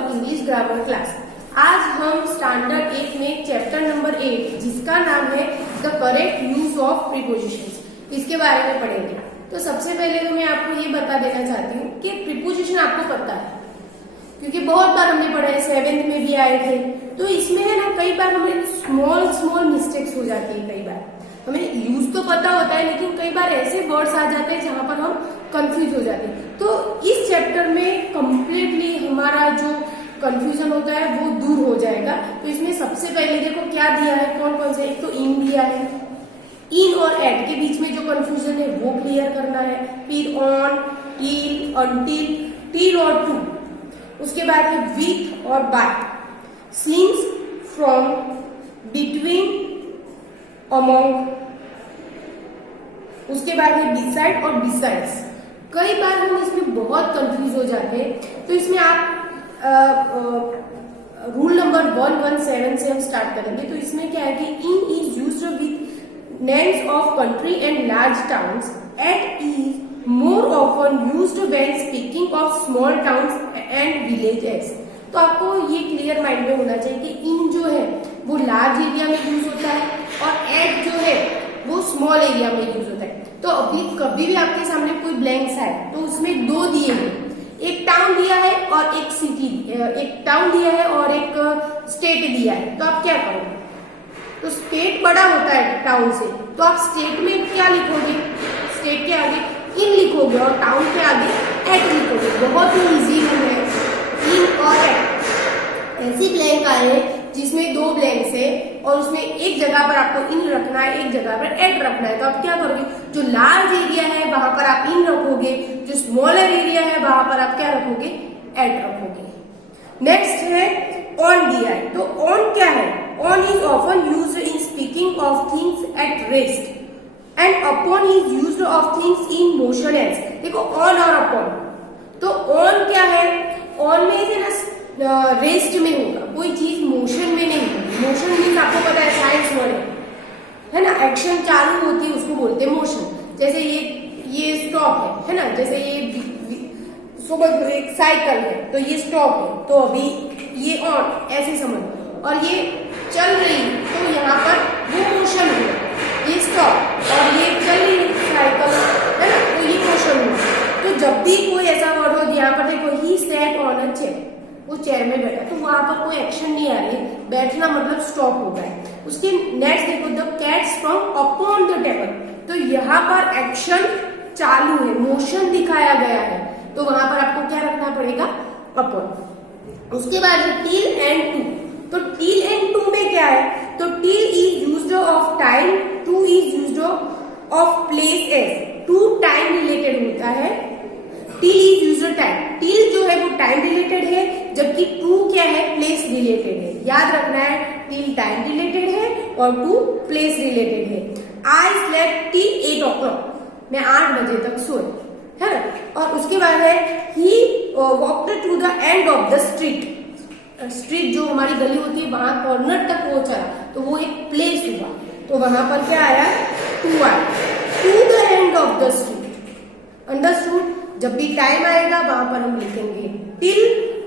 अवर English grammar class. आज हम standard 1 में चैप्टर नंबर 8 जिसका नाम है the correct use of prepositions, इसके बारे में पढ़ेंगे। तो सबसे पहले तो मैं आपको ये बता देना चाहती हूँ कि प्रीपोजिशन आपको पता है, क्योंकि बहुत बार हमने पढ़ा है, 7th में भी आए थे। तो इसमें है ना, कई बार हमें स्मॉल मिस्टेक्स हो जाती है। कई बार हमें यूज तो पता होता है, लेकिन कई बार ऐसे वर्ड्स आ जाते हैं जहां पर हम कंफ्यूज हो जाते हैं। तो इस चैप्टर में कंप्लीटली हमारा जो कंफ्यूजन होता है वो दूर हो जाएगा। तो इसमें सबसे पहले देखो क्या दिया है, कौन कौन से। एक तो इन दिया है, इन और एट के बीच में जो कंफ्यूजन है वो क्लियर करना है। फिर ऑन, टिल, अनटिल, टिल और टू। उसके बाद है विथ और by, since, from, between, among. उसके बाद है बिसाइड और बिसाइड्स। कई बार हम इसमें बहुत कंफ्यूज हो जाते हैं। तो इसमें आप रूल नंबर 117 से हम स्टार्ट करेंगे। तो इसमें क्या है कि in is used with names of country and large towns, at is more often used when speaking of small towns and villages. तो आपको ये क्लियर माइंड में होना चाहिए कि इन जो है वो लार्ज एरिया में यूज होता है और एट जो है वो स्मॉल एरिया में यूज होता है। तो अभी कभी भी आपके सामने कोई ब्लैंक्स आए तो उसमें दो दिए हैं, एक टाउन दिया है और एक सिटी, एक टाउन दिया है और एक स्टेट दिया है। तो आप क्या करोगे? तो स्टेट बड़ा होता है टाउन से, तो आप स्टेट में क्या लिखोगे? स्टेट के आगे इन लिखोगे और टाउन के आगे एट लिखोगे। बहुत ही इजी रूल है, इन और एट। ऐसी ब्लैंक आए हैं जिसमें दो ब्लैंक्स है और उसमें एक जगह पर आपको इन रखना है, एक जगह पर एट रखना है। तो आप क्या करोगे? जो लार्ज एरिया है वहां पर आप इन रखोगे, जो स्मॉलर एरिया है वहां पर आप क्या रखोगे? एट रखोगे। नेक्स्ट है ऑन दिया है। तो ऑन क्या है? On is often used in speaking of things at rest and upon is used of things in motion as. देखो ऑन और अपॉन। तो ऑन क्या है? ऑन में है ना रेस्ट में होगा, कोई चीज मोशन में नहीं होगी। मोशन मीन्स आपको पता है साइंस वर्ड है ना, एक्शन चालू होती है उसको बोलते हैं मोशन। जैसे ये स्टॉप है ना, जैसे ये सुबह एक साइकिल है तो ये स्टॉप है, तो अभी ये ऑन ऐसे समझ। और ये चल रही तो यहाँ पर वो मोशन हुआ, ये स्टॉप, और ये चल रही साइकिल है ना, तो ये मोशन हुआ। तो जब भी कोई ऐसा वर्ड हो, यहाँ पर देखो ही सेट ऑन अ चेयर, वो चेयर में बैठा, तो वहां पर कोई एक्शन नहीं आ रही, बैठना मतलब स्टॉप हो गया है। उसके नेक्स्ट देखो, the cat sprung upon the table. तो यहाँ पर एक्शन चालू है, मोशन दिखाया गया है, तो वहां पर आपको क्या रखना पड़ेगा? अपॉन। उसके बाद टिल एंड टू। तो टिल एंड टू में क्या है? तो till is used of time, to is used of place as. To time related होता है, till is used time. Till जो है वो टाइम रिलेटेड है, जबकि टू क्या है? प्लेस रिलेटेड है। याद रखना है, टिल टाइम रिलेटेड है और टू प्लेस रिलेटेड है। I slept till 8 o'clock। मैं 8 बजे तक सोई, है ना। और उसके बाद है he walked to the end of the street. Street जो हमारी गली होती है वहां कॉर्नर तक वो चला, तो वो एक प्लेस हुआ, तो वहां पर क्या आया? टू आया। To the end of the street. Understood? जब भी टाइम आएगा वहां पर हम लिखेंगे टिल,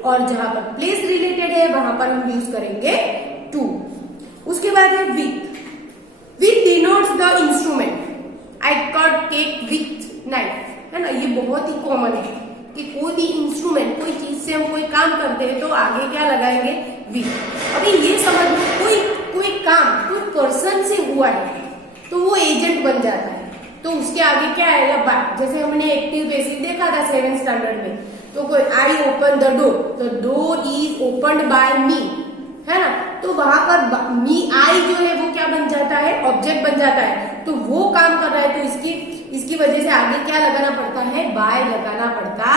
और जहां पर प्लेस रिलेटेड है वहां पर हम यूज करेंगे टू। उसके बाद है with. With denotes the instrument. I cut cake with knife, है ना। ये बहुत ही कॉमन है कि कोई भी इंस्ट्रूमेंट, कोई चीज से हम कोई काम करते हैं तो आगे क्या लगाएंगे? विथ। अभी ये समझ लो, कोई काम कोई पर्सन से हुआ है तो वो एजेंट बन जाता है, तो उसके आगे क्या आएगा? बाय। जैसे हमने एक्टिव पैसिव देखा था 7th स्टैंडर्ड में, तो कोई आई ओपन द डोर, तो डोर इज ओपन्ड बाय मी, है ना। तो वहां पर मी, आई जो है वो क्या बन जाता है? ऑब्जेक्ट बन जाता है, तो वो काम कर रहा है, तो इसकी वजह से आगे क्या लगाना पड़ता है? बाय लगाना पड़ता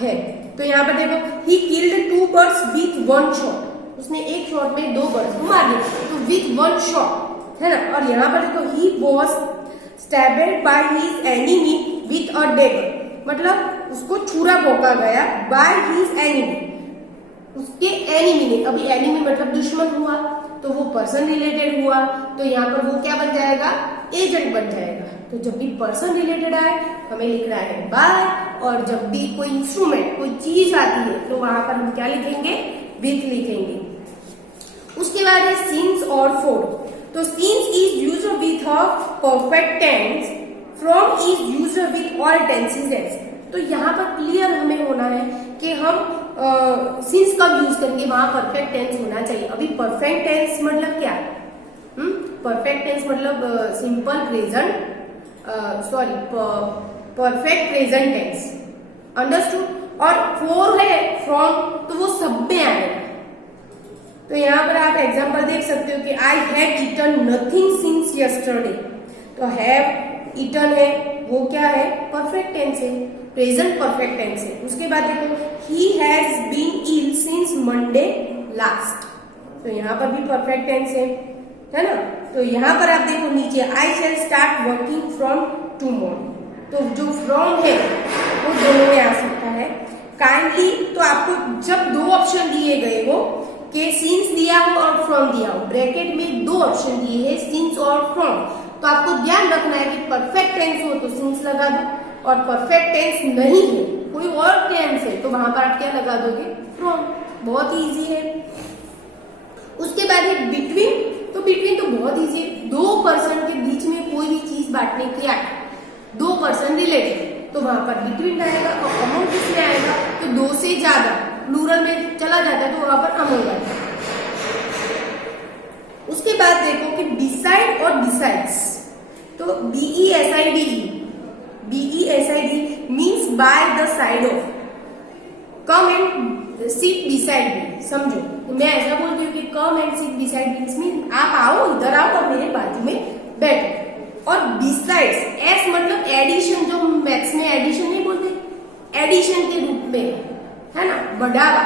है। तो यहाँ पर देखो, he killed 2 birds with 1 shot। उसने एक शॉट में 2 birds को मार दिया, तो विथ 1 shot, है ना। और यहाँ पर देखो, he was stabbed by his enemy with a dagger. मतलब उसको छुरा भोंका गया बाय हिज एनिमी, उसके एनिमी ने। अभी एनिमी मतलब दुश्मन हुआ, तो वो पर्सन रिलेटेड हुआ तो यहाँ पर वो क्या बन जाएगा, एजेंट बन जाएगा। तो जब भी पर्सन रिलेटेड आए हमें लिखना है बाय, और जब भी कोई इंस्ट्रूमेंट कोई चीज आती है तो वहां पर हम क्या लिखेंगे, विथ लिखेंगे। उसके बाद है सिंस और फॉर। तो since is used with a perfect tense, from is used with all tenses as. तो यहाँ पर क्लियर हमें होना है कि हम सिंस कब यूज करेंगे, वहां परफेक्ट टेंस होना चाहिए। अभी परफेक्ट टेंस मतलब क्या, परफेक्ट टेंस मतलब simple present, sorry perfect present tense, understood. और फॉर है फ्रॉम, तो वो सब में आएगा। तो यहाँ पर आप एग्जांपल देख सकते हो कि I have eaten nothing since yesterday. तो हैव ईटन है वो क्या है, परफेक्ट टेंस है, प्रेजेंट परफेक्ट टेंस है। उसके बाद देखो he has been ill since Monday last. तो यहाँ पर भी परफेक्ट टेंस है ना। तो यहाँ पर आप देखो नीचे I shall start working from tomorrow. तो जो फ्रॉम है वो दोनों में आ सकता है। काइंडली, तो आपको जब दो ऑप्शन दिए गए हो कि सिंस दिया हो और फ्रॉम दिया हो, ब्रैकेट में दो ऑप्शन दिए हैं सिंस और फ्रॉम, तो आपको ध्यान रखना है कि परफेक्ट टेंस हो तो सिंस लगा दो, और परफेक्ट टेंस नहीं है कोई और टेंस है तो वहां पर आप क्या लगा दोगे, फ्रॉम। बहुत ही इजी है। उसके बाद है बिटवीन। तो बिटवीन तो बहुत इजी है, दो पर्सन के बीच में कोई भी चीज बांटने की आए, दो पर्सन रिलेटेड, तो वहां पर बिटवीन आएगा। और अमंग किसमें आएगा, तो दो से ज्यादा प्लूरल में चला जाता है तो वहां पर अमंग आएगा। उसके बाद देखो कि बिसाइड और बिसाइड्स। तो BESIDE, BESID means by the side of, come and sit beside me. समझो, तो मैं ऐसा बोलती हूँ कि come and sit beside means आप आओ, इधर आओ और मेरे बाजू में बैठो। और बिसाइड्स, एस मतलब एडिशन, जो मैथ्स में एडिशन नहीं बोलते, एडिशन के रूप में है ना, बढ़ावा।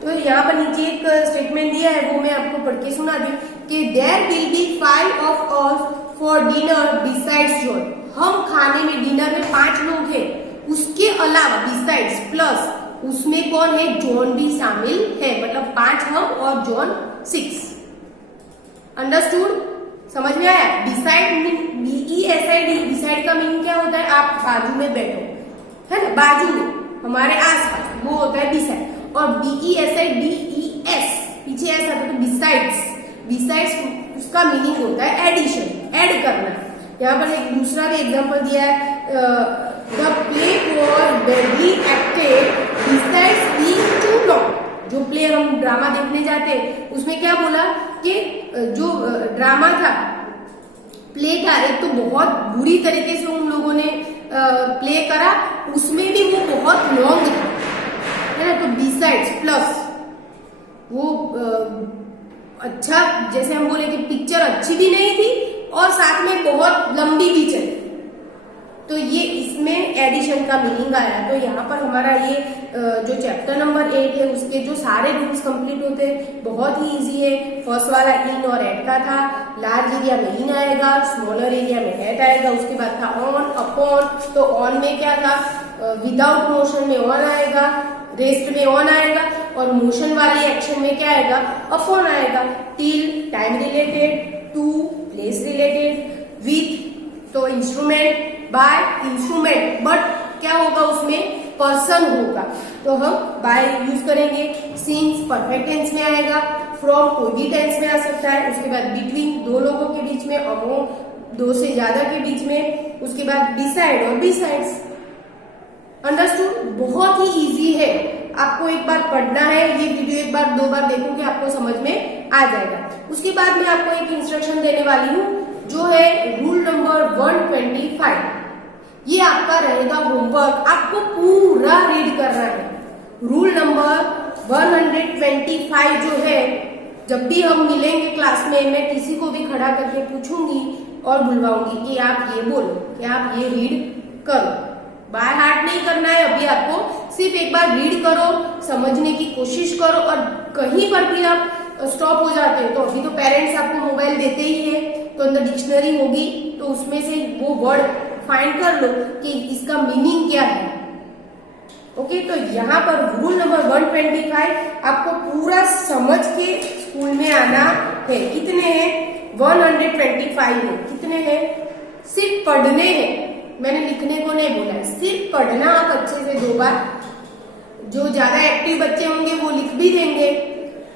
तो यहाँ पर नीचे एक स्टेटमेंट दिया है वो मैं आपको पढ़ के सुना दूं कि there will be 5 of us for dinner besides John. हम खाने में, डिनर में 5 लोग हैं, उसके अलावा बिसाइड्स प्लस उसमें कौन है, जॉन भी शामिल है, मतलब 5 हम और जॉन 6। अंडरस्टूड, समझ में आया। बिसाइड BESID, बिसाइड का मीनिंग क्या होता है, आप बाजू में बैठो, है ना, बाजू में, हमारे आसपास, वो होता है बिसाइड। और BESIDES पीछे ऐसा था तो बिसाइड्स, बिसाइड्स उसका मीनिंग होता है एडिशन, ऐड करना। यहाँ पर एक दूसरा भी एग्जांपल दिया है, the play was very acted besides being too long. जो प्ले हम ड्रामा देखने जाते हैं उसमें क्या बोला कि जो ड्रामा था, प्ले था, एक तो बहुत बुरी तरीके से उन लोगों ने प्ले करा, उसमें भी वो बहुत लॉन्ग था, है ना। तो बिसाइड्स प्लस वो अच्छा, जैसे हम बोले कि पिक्चर अच्छी भी नहीं थी और साथ में बहुत लंबी भी चली, तो ये इसमें एडिशन का मीनिंग आया। तो यहाँ पर हमारा ये जो चैप्टर नंबर 8 है उसके जो सारे रूल्स कंप्लीट होते हैं, बहुत ही इजी है। फर्स्ट वाला इन और एट का था, लार्ज एरिया में इन आएगा, स्मॉलर एरिया में एट आएगा। उसके बाद था ऑन अपॉन, तो ऑन में क्या था, विदाउट मोशन में ऑन आएगा, रेस्ट में ऑन आएगा, और मोशन वाले एक्शन में क्या आएगा, अपॉन आएगा। Till time related, to place related, with तो इंस्ट्रूमेंट, बाय इंस्ट्रूमेंट, बट क्या होगा उसमें, पर्सन होगा, तो हम बाय यूज करेंगे। सिंस परफेक्ट टेंस में आएगा, फ्रॉम कोई भी टेंस में आ सकता है। उसके बाद बिटवीन दो लोगों के बीच में, अमोंग दो से ज्यादा के बीच में। उसके बाद बिसाइड और बिसाइड्स। अंडरस्टूड, बहुत ही इजी है, आपको एक बार पढ़ना है, ये वीडियो एक बार दो बार देखोगे आपको समझ में आ जाएगा। उसके बाद मैं आपको एक इंस्ट्रक्शन देने वाली हूँ जो है रूल नंबर 125। ये आपका रहेगा होमवर्क, आपको पूरा रीड करना है। रूल नंबर 125 जो है, जब भी हम मिलेंगे क्लास में, मैं किसी को भी खड़ा करके पूछूंगी और बुलवाऊंगी कि आप ये बोलो, कि आप ये रीड करो। बाय हार्ट नहीं करना है अभी आपको, सिर्फ एक बार रीड करो, समझने की कोशिश करो। और कहीं पर भी आप स्टॉप हो जाते हो तो अभी तो पेरेंट्स आपको मोबाइल देते ही है, तो अंदर डिक्शनरी होगी, तो उसमें से वो वर्ड फाइंड कर लो कि इसका मीनिंग क्या है। ओके, तो यहाँ पर रूल नंबर 125 आपको पूरा समझ के स्कूल में आना है। कितने हैं? 125 है। कितने हैं? सिर्फ पढ़ने हैं, मैंने लिखने को नहीं बोला है, सिर्फ पढ़ना आप अच्छे से 2 बार। जो ज्यादा एक्टिव बच्चे होंगे वो लिख भी देंगे,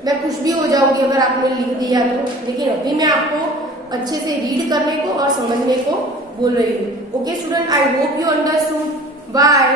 मैं खुश भी हो जाऊंगी अगर आपने लिख दिया तो। लेकिन अभी मैं आपको अच्छे से रीड करने को और समझने को बोल रही हूँ। Okay student, I hope you understood. Bye.